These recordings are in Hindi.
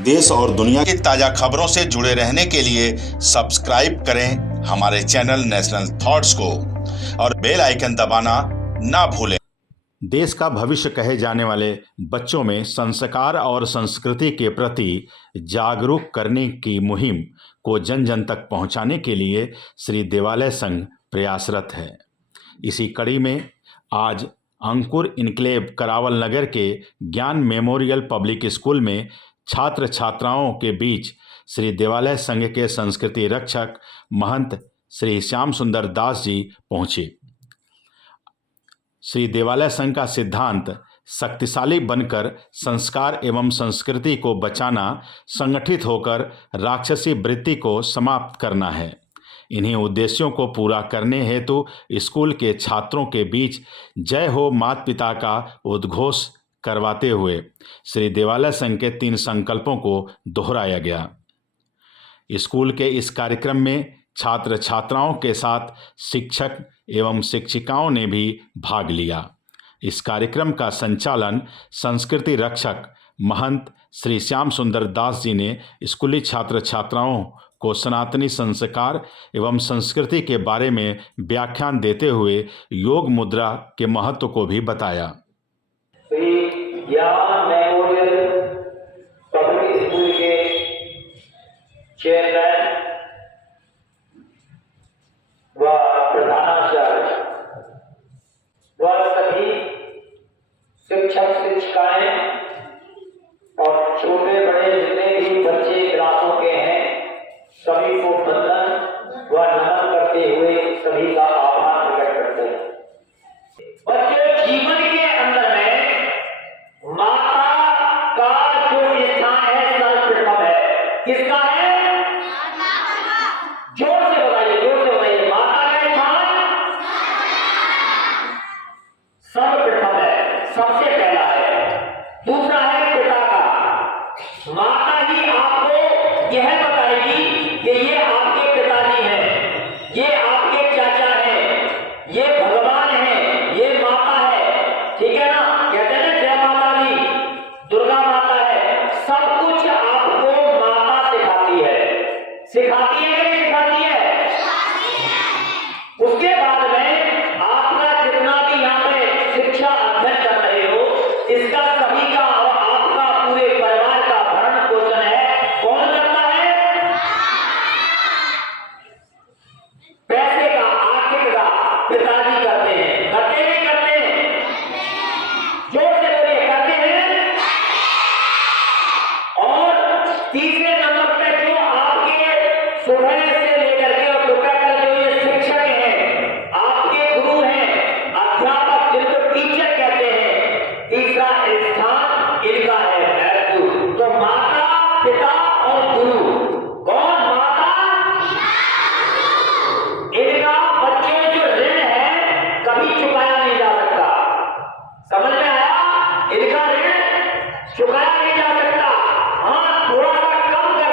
देश और दुनिया की ताज़ा खबरों से जुड़े रहने के लिए सब्सक्राइब करें हमारे चैनल नेशनल थॉट्स को और बेल आइकन दबाना ना भूलें। देश का भविष्य कहे जाने वाले बच्चों में संस्कार और संस्कृति के प्रति जागरूक करने की मुहिम को जन जन तक पहुंचाने के लिए श्री देवालय संघ प्रयासरत है। इसी कड़ी में आज अंकुर इनक्लेव करावल नगर के ज्ञान मेमोरियल पब्लिक स्कूल में छात्र छात्राओं के बीच श्री देवालय संघ के संस्कृति रक्षक महंत श्री श्याम सुंदर दास जी पहुंचे। श्री देवालय संघ का सिद्धांत शक्तिशाली बनकर संस्कार एवं संस्कृति को बचाना, संगठित होकर राक्षसी वृत्ति को समाप्त करना है। इन्हीं उद्देश्यों को पूरा करने हेतु स्कूल के छात्रों के बीच जय हो माता पिता का उद्घोष करवाते हुए श्री देवालय संघ के 3 संकल्पों को दोहराया गया। स्कूल के इस कार्यक्रम में छात्र छात्राओं के साथ शिक्षक एवं शिक्षिकाओं ने भी भाग लिया। इस कार्यक्रम का संचालन संस्कृति रक्षक महंत श्री श्याम सुंदर दास जी ने स्कूली छात्र छात्राओं को सनातनी संस्कार एवं संस्कृति के बारे में व्याख्यान देते हुए योग मुद्रा के महत्व को भी बताया। श्री ज्ञान मेमोरियल पब्लिक स्कूल के चेयरमैन व प्रधानाचार्य व सभी शिक्षक शिक्षिकाएं और छोटे बड़े जितने भी बच्चे क्लासों के हैं सभी को वंदन व नमन करते हुए सभी का आभार प्रकट करते हैं। बच्चे जीवन के अंदर में माता का जो स्थान है सर्वप्रथम है। किसका है? जोर से बताइए, माता का स्थान सर्वप्रथम है, सबसे पहला है। दूसरा है पिता का। माता ही आपको यह बताएगी कि ये आपके पिताजी हैं, ये आपके चाचा हैं, ये भगवान हैं, ये माता है। ठीक है ना? कहते हैं ना जय माता दी, दुर्गा माता है। सब कुछ आपको माता सिखाती है। सिखाती है कि नहीं सिखाती है? उसके बाद में आपका जितना भी यहाँ पे शिक्षा अध्ययन कर रहे हो, इसका सभी का और आपका पूरे परिवार का भरण पोषण है कौन करता है? पैसे का, आर्थिक का पिताजी करते हैं। करते नहीं करते? जोर से बोलिए, करते हैं। और तीसरे नंबर पे जो आपके सुबह से लेकर के और दोपहर तक जो ये शिक्षक हैं, आपके गुरु हैं, अध्यापक जिनको टीचर कहते हैं, तीसरा स्थान इनका है गुरु। तो माता, पिता और गुरु, कौन? माता, इनका बच्चों जो ऋण है कभी चुकाया नहीं जा सकता। समझ में आया? इनका ऋण चुकाया नहीं जा सकता। हाँ, थोड़ा सा कम कर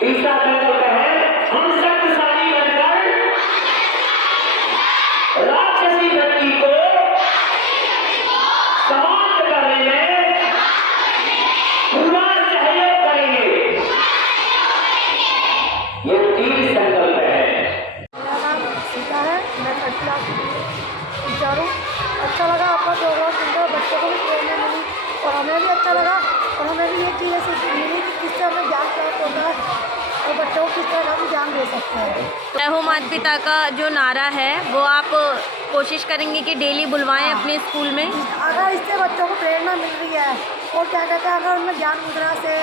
तीसरा संकल्प है हम शक्तिशाली बनकर राक्षसी वृत्ति को समाप्त करने में पूरा सहयोग करेंगे। ये 3 संकल्प है। मेरा नाम सीता है, मैं 3rd क्लास टीचर हूँ। अच्छा लगा आपका प्रोग्राम सुनकर, बच्चों को भी प्रेरणा मिली और हमें भी अच्छा लगा और हमें भी ये चीज़ें सीख मिली कि किससे हमें ज्ञान प्राप्त होता है और बच्चों को किस तरह का भी ज्ञान दे सकते हैं। जय हो माता पिता का जो नारा है वो आप कोशिश करेंगे कि डेली बुलवाएं अपने स्कूल में। अगर इससे बच्चों को प्रेरणा मिल रही है और क्या कहते हैं, अगर उनमें ज्ञान मुद्रा से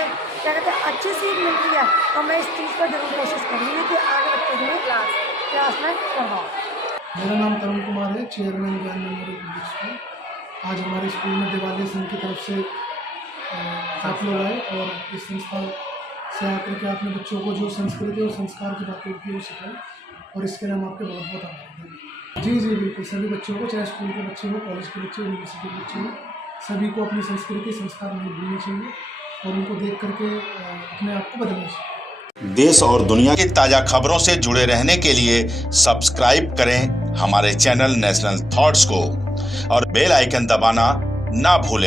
क्या कहते हैं अच्छी सीख मिल रही है तो मैं इस चीज़ पर जरूर कोशिश करूँगी कि आगे बच्चों को क्लास में करवाऊँ। मेरा नाम तरुण कुमार है, चेयरमैन ज्ञान मेमोरियल पब्लिक स्कूल। आज हमारे स्कूल में दिवाली संघ की तरफ से आप लोग आए और इस संस्था से आकर के आपने बच्चों को जो संस्कृति और संस्कार की बातें होती है वो सिखाई और इसके लिए हम आपके बहुत बहुत आभारी हैं। जी जी बिल्कुल, सभी बच्चों को, चाहे स्कूल के बच्चे हो, कॉलेज के बच्चे, यूनिवर्सिटी के बच्चे हो, सभी को अपनी संस्कृति संस्कार नहीं भूलनी चाहिए और उनको देख करके अपने आप को बदलना चाहिए। देश और दुनिया की ताजा खबरों से जुड़े रहने के लिए सब्सक्राइब करें हमारे चैनल नेशनल थॉट्स को और बेल आइकन दबाना ना भूलें।